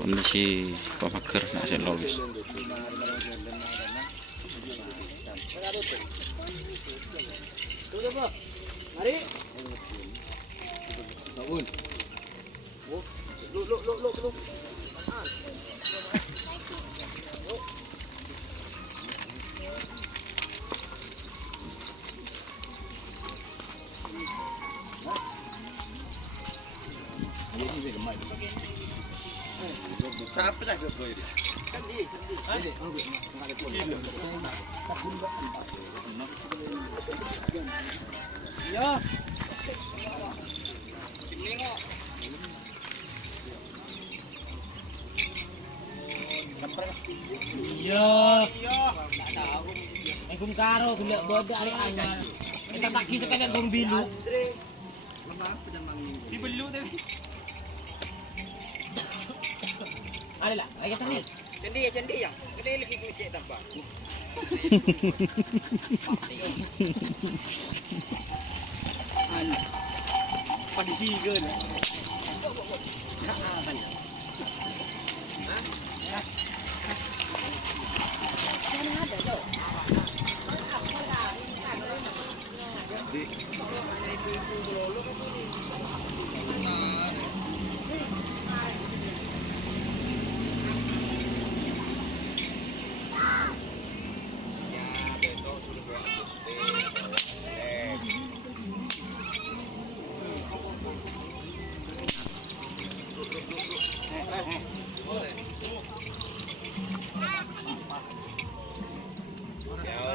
Kondisi pemager nak lulus. Mari. Look. Siapa dah ke ini? Ya. Iya. Engkum karo gula bodak ari anyar. Kita tak kisah kan bong bilu. Di belu tapi. Ada lah, lagi tadi. Cendi yang. Kena lagi kucing tambah. Anu. Pada siga ni. Kan. Mana ada tu?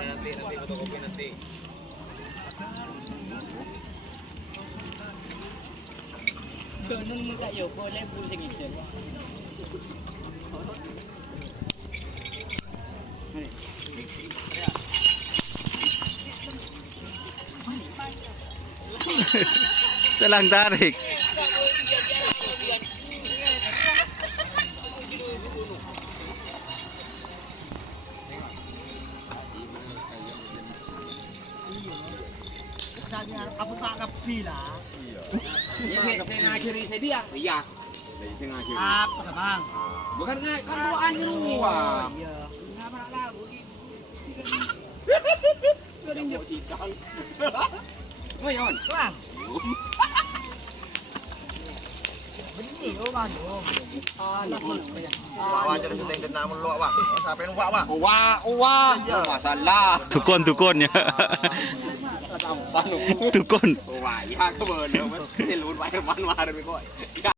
Nanti fotokopi nanti. Jangan minta yo boleh pun segitu. Telang tarik. Apa tak kapi lah? Iya. Saya ngajari saya dia. Iya. Saya ngajari. Apa bang? Bukan kan doaan ruang. Iya. Kenapa nak lagu ini? Yang mau sidang. Oh yon. Bang. Benih oh bang. Wah, jadi kita kena meluk wah. Sampai lupa wah. Wah. Masalah. Tukun ya. Tukun. Wah, ya kebenar. Mesti lupa mana-manaไปก่อน